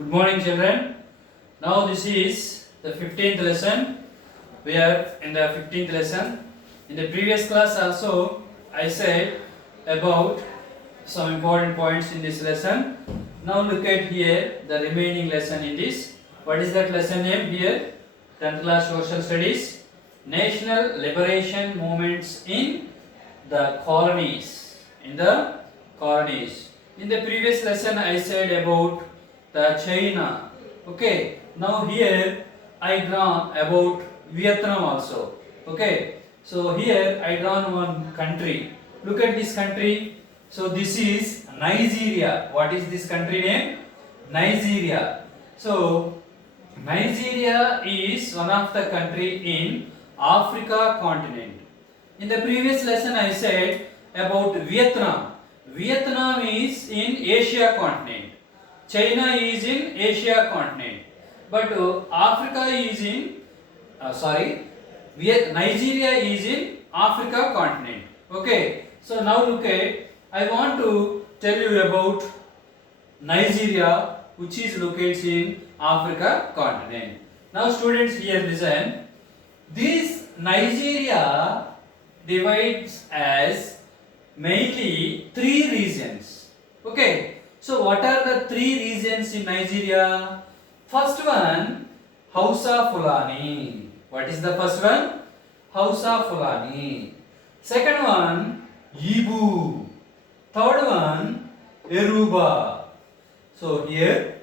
Good morning, children. Now this is the 15th lesson. We are in the 15th lesson. In the previous class also, I said about some important points in this lesson. Now look at here the remaining lesson in this. What is that lesson name here? 10th class Social Studies. National Liberation Movements in the colonies. In the colonies. In the previous lesson, I said about the China. Okay. Now here I drawn about Vietnam also. Okay. So here I drawn one country. Look at this country. So this is Nigeria. What is this country name? Nigeria. So Nigeria is one of the country in Africa continent. In the previous lesson I said about Vietnam. Vietnam is in Asia continent. China is in Asia continent. But Africa is in Nigeria is in Africa continent. Okay. So now look at, I want to tell you about Nigeria, which is located in Africa continent. Now students, here listen. This Nigeria divides as mainly three regions. Okay. So what are the three regions in Nigeria? First one, Hausa Fulani. What is the first one? Hausa Fulani. Second one, Yibu. Third one, Yoruba. So here,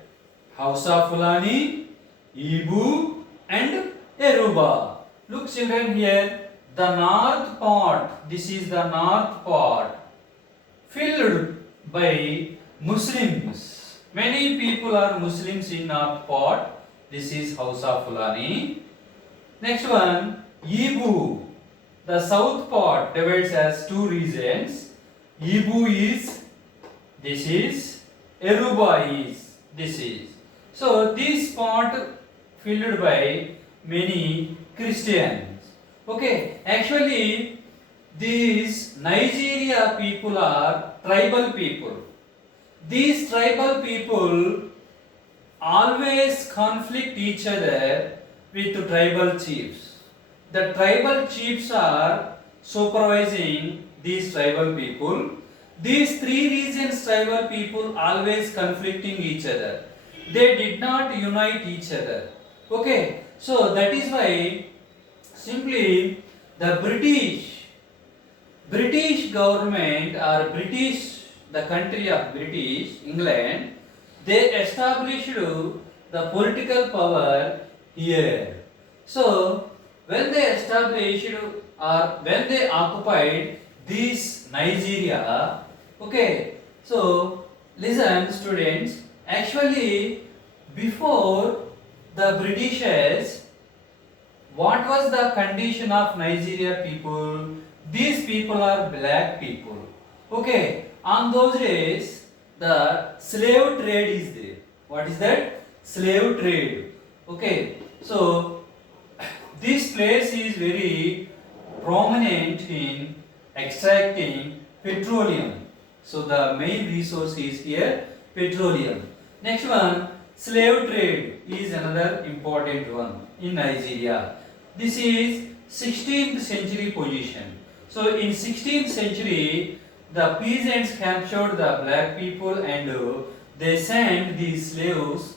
Hausa Fulani, Yibu and Yoruba. Look children here, the north part, this is the north part, filled by Muslims. Many people are Muslims in north part. This is Hausa Fulani. Next one, Yibu. The south part divides as two regions. Yibu is, this is, Yoruba is, this is. So this part filled by many Christians. Okay, actually these Nigeria people are tribal people. These tribal people always conflict each other with tribal chiefs. The tribal chiefs are supervising these tribal people. These three regions tribal people always conflicting each other. They did not unite each other. Okay, so that is why simply the British government or the country of British, England, they established the political power here. So, when they established or when they occupied this Nigeria, okay, so listen students, actually before the Britishers, what was the condition of Nigeria people? These people are black people. Okay. On those days, the slave trade is there. What is that? Slave trade. Okay. So, this place is very prominent in extracting petroleum. So, the main resource is here petroleum. Next one, slave trade is another important one in Nigeria. This is 16th century position. So, in 16th century, the peasants captured the black people and they sent these slaves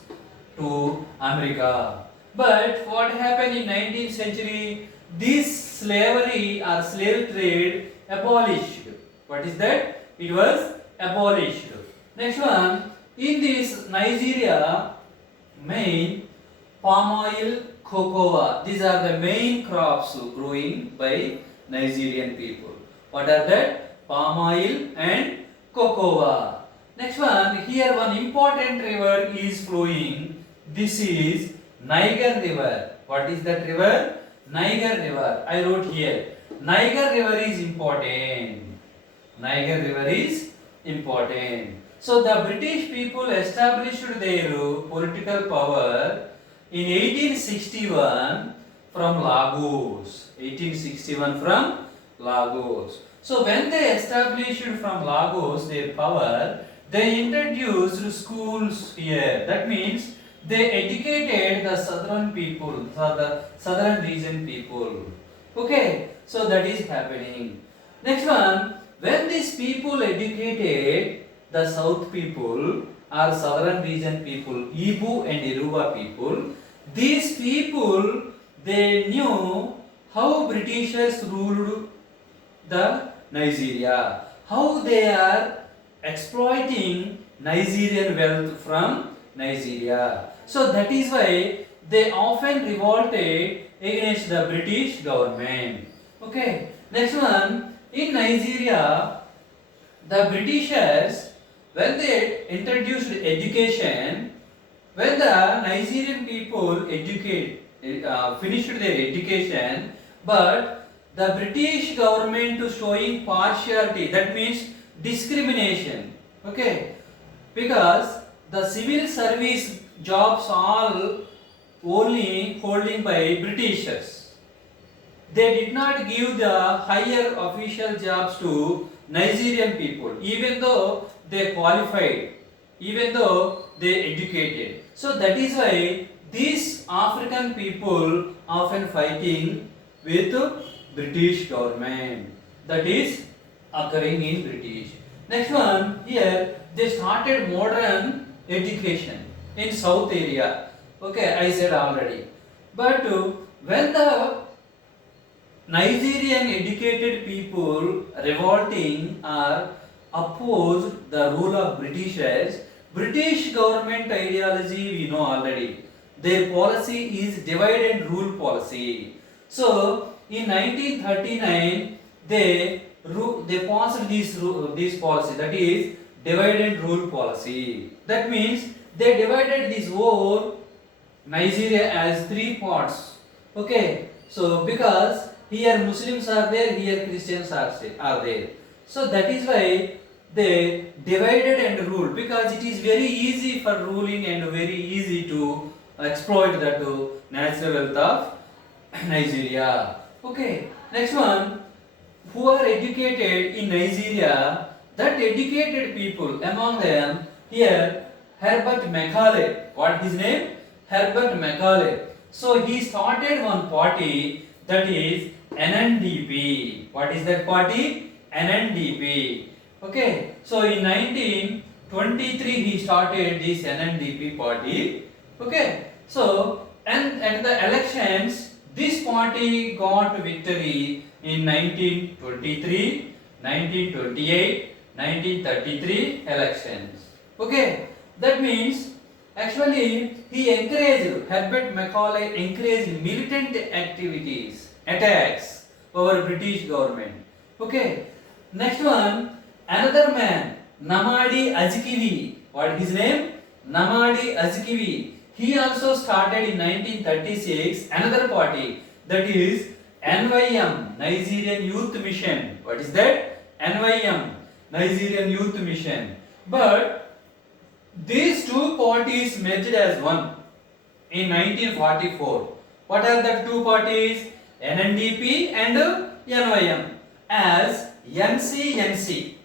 to America. But what happened in 19th century? This slavery or slave trade abolished. What is that? It was abolished. Next one, in this Nigeria, main palm oil, cocoa. These are the main crops growing by Nigerian people. What are that? Palm oil and cocoa. Next one, here one important river is flowing. This is Niger River. What is that river? Niger River. I wrote here. Niger River is important. Niger River is important. So the British people established their political power in 1861 from Lagos. 1861 from Lagos. So when they established from Lagos their power, they introduced schools here. That means they educated the southern people, the southern region people. Okay, so that is happening. Next one, when these people educated the south people or southern region people, Ibu and Yoruba people, these people they knew how Britishers ruled the Nigeria, how they are exploiting Nigerian wealth from Nigeria. So that is why they often revolted against the British government. Okay, next one, in Nigeria, the Britishers, when they introduced education, when the Nigerian people finished their education, but the British government is showing partiality, that means discrimination. Okay, because the civil service jobs all only holding by Britishers. They did not give the higher official jobs to Nigerian people, even though they qualified, even though they educated. So that is why these African people often fighting with British government. That is occurring in British. Next one, here they started modern education in South area. Okay, I said already. But when the Nigerian educated people revolting or opposed the rule of Britishers, British government ideology we know already. Their policy is divide and rule policy. So in 1939 they passed this policy, that is divide and rule policy. That means they divided this whole Nigeria as three parts. Okay, so because here Muslims are there, here Christians are there. So that is why they divided and ruled, because it is very easy for ruling and very easy to exploit that natural wealth of Nigeria. Okay, next one, who are educated in Nigeria, that educated people, among them here Herbert Macaulay. What his name? Herbert Macaulay. So he started one party, that is NNDP. What is that party? NNDP. Okay, so in 1923 he started this NNDP party. Okay, so and at the elections this party got victory in 1923, 1928, 1933 elections. Okay, that means actually he encouraged, Herbert Macaulay encouraged militant activities, attacks over British government. Okay, next one, another man, Namadi Azikiwe. What is his name? Namadi Azikiwe. He also started in 1936 another party, that is NYM, Nigerian Youth Mission. What is that? NYM, Nigerian Youth Mission. But these two parties merged as one in 1944. What are the two parties? NNDP and NYM as NCNC.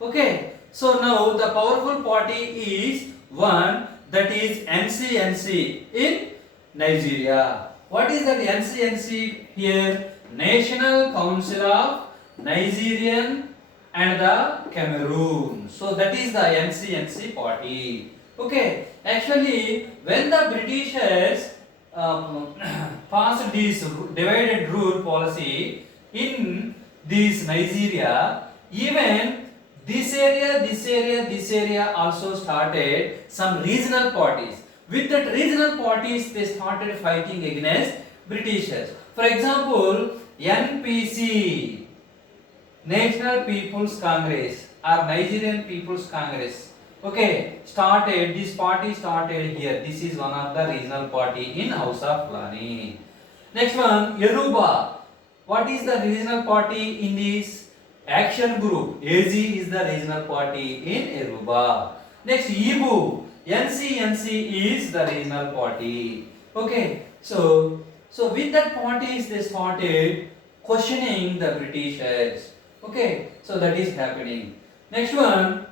Okay, so now the powerful party is one, that is NCNC in Nigeria. What is that NCNC here? National Council of Nigerian and the Cameroon. So that is the NCNC party. Okay, actually when the Britishers passed this divide and rule policy in this Nigeria, even this area also started some regional parties. With that regional parties, they started fighting against Britishers. For example, NPC, National People's Congress or Nigerian People's Congress. Okay, this party started here. This is one of the regional party in House of Fulani. Next one, Yoruba. What is the regional party in this? Action Group. AG is the regional party in Yoruba. Next, Ibu. NCNC is the regional party. Okay, so with that parties they started questioning the Britishers. Okay, so that is happening. Next one,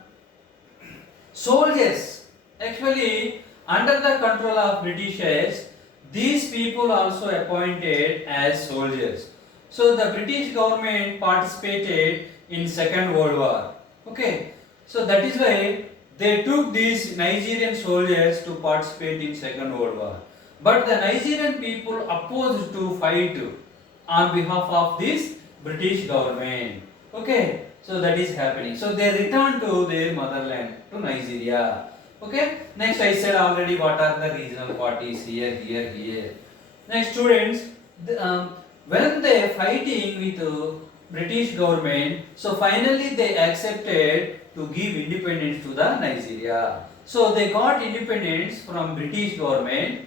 soldiers. Actually, under the control of Britishers, these people also appointed as soldiers. So the British government participated in Second World War. Okay, so that is why they took these Nigerian soldiers to participate in Second World War. But the Nigerian people opposed to fight on behalf of this British government. Okay, so that is happening. So they returned to their motherland, to Nigeria. Okay, next I said already what are the regional parties here, here, here. Next students, when they fighting with British government, so finally they accepted to give independence to the Nigeria. So they got independence from British government.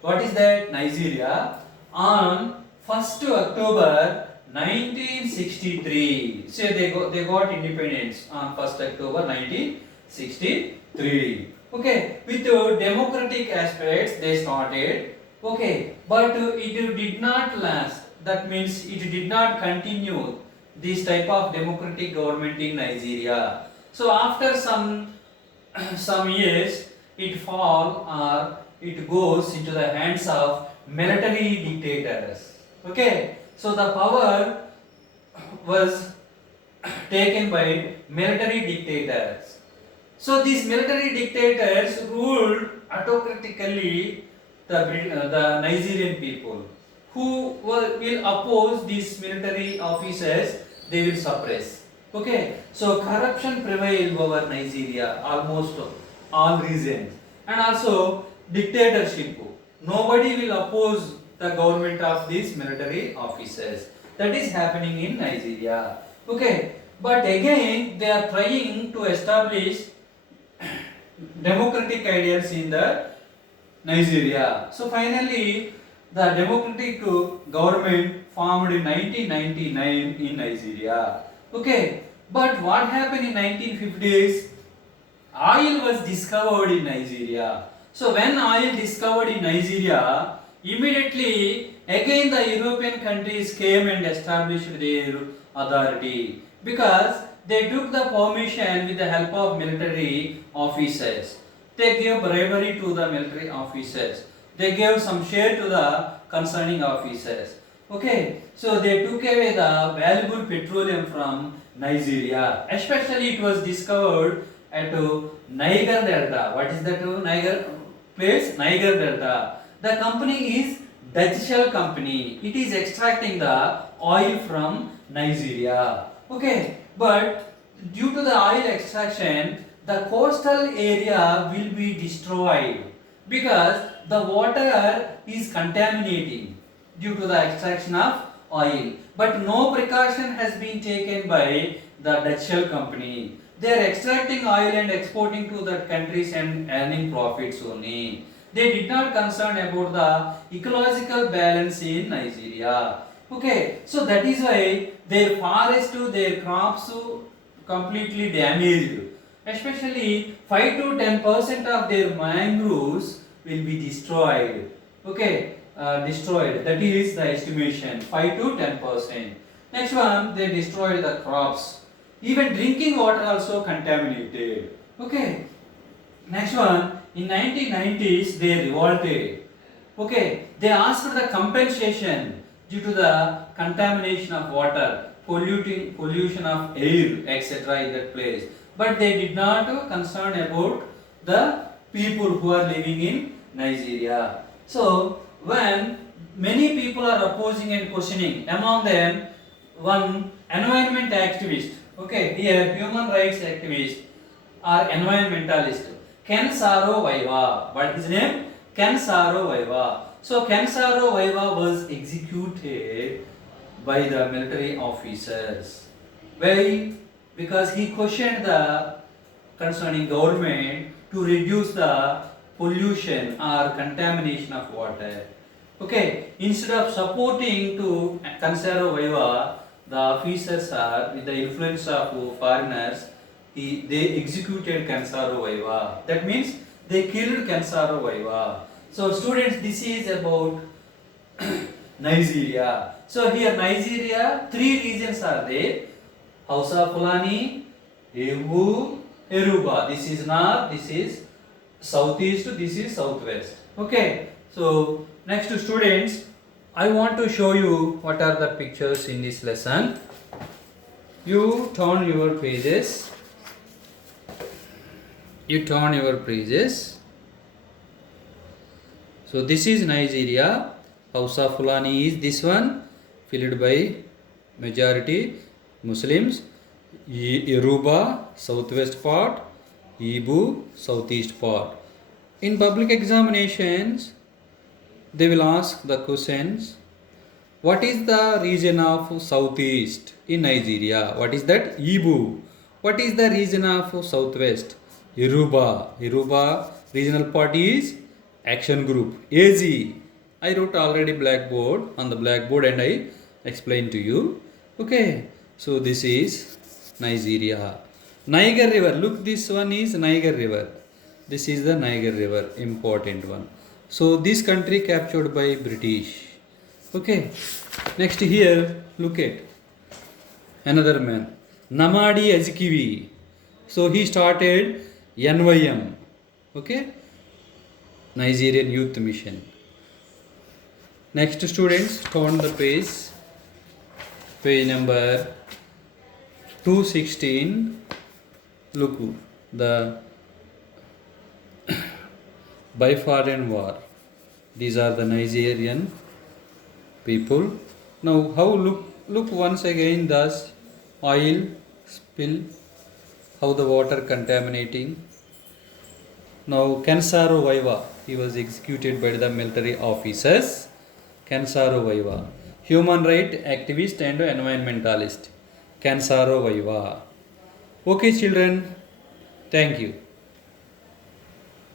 What is that? Nigeria on 1st October 1963. So they got independence on 1st October 1963. Okay, with democratic aspects they started. Okay, but it did not last. That means it did not continue this type of democratic government in Nigeria. So after some years, it fall or it goes into the hands of military dictators. Okay, so the power was taken by military dictators. So these military dictators ruled autocratically the Nigerian people. Who will oppose these military officers, they will suppress. Okay, so corruption prevailed over Nigeria, almost all regions, and also dictatorship. Nobody will oppose the government of these military officers. That is happening in Nigeria. Okay, but again they are trying to establish democratic ideals in the Nigeria. So finally, the democratic government formed in 1999 in Nigeria. Okay, but what happened in 1950s? Oil was discovered in Nigeria. So when oil discovered in Nigeria, immediately again the European countries came and established their authority because they took the permission with the help of military officers. They gave bravery to the military officers. They gave some share to the concerning officers. Okay, so they took away the valuable petroleum from Nigeria. Especially it was discovered at Niger Delta. What is that Niger place? Niger Delta. The company is Dutch Shell company. It is extracting the oil from Nigeria. Okay, but due to the oil extraction, the coastal area will be destroyed because the water is contaminating due to the extraction of oil. But no precaution has been taken by the Dutch Shell company. They are extracting oil and exporting to the countries and earning profits only. They did not concern about the ecological balance in Nigeria. Okay, so that is why their forest, their crops completely damaged. Especially 5 to 10% of their mangroves will be destroyed. Okay, destroyed. That is the estimation, 5 to 10%. Next one, they destroyed the crops. Even drinking water also contaminated. Okay. Next one, in 1990s they revolted. Okay, they asked for the compensation due to the contamination of water, pollution of air, etc. in that place. But they did not concern about the people who are living in Nigeria. So when many people are opposing and questioning, among them one environment activist, okay, here human rights activist or environmentalist, Ken Saro-Wiwa. What is his name? Ken Saro-Wiwa. So Ken Saro-Wiwa was executed by the military officers. Why? Because he questioned the concerning government to reduce the pollution or contamination of water. Okay, instead of supporting to Ken Saro-Wiwa, the officers are with the influence of foreigners. They executed Ken Saro-Wiwa. That means they killed Ken Saro-Wiwa. So students, this is about Nigeria. So here Nigeria, 3 regions are there: Hausa Fulani, Ebu Aruba. This is north, this is southeast, this is southwest. Okay. So next students, I want to show you what are the pictures in this lesson. You turn your pages. You turn your pages. So this is Nigeria. Hausa Fulani is this one, filled by majority Muslims. Yoruba, southwest part. Igbo, southeast part. In public examinations, they will ask the questions. What is the region of southeast in Nigeria? What is that? Igbo. What is the region of southwest? Yoruba. Yoruba regional party is action group. AG. I wrote already blackboard on the blackboard and I explained to you. Okay. So this is Nigeria. Niger River. Look, this one is Niger River. This is the Niger River, important one. So this country captured by British. Okay. Next here, look at another man, Namadi Azikiwe. So he started NYM. Okay. Nigerian Youth Mission. Next students, turn the page. Page number 216. Look, the Biafran War. These are the Nigerian people. Now how look once again this oil spill, how the water contaminating. Now Kansaro Waiwa, he was executed by the military officers. Kansaro Waiwa, human right activist and environmentalist. Kansaro Waiwa. Okay children, thank you.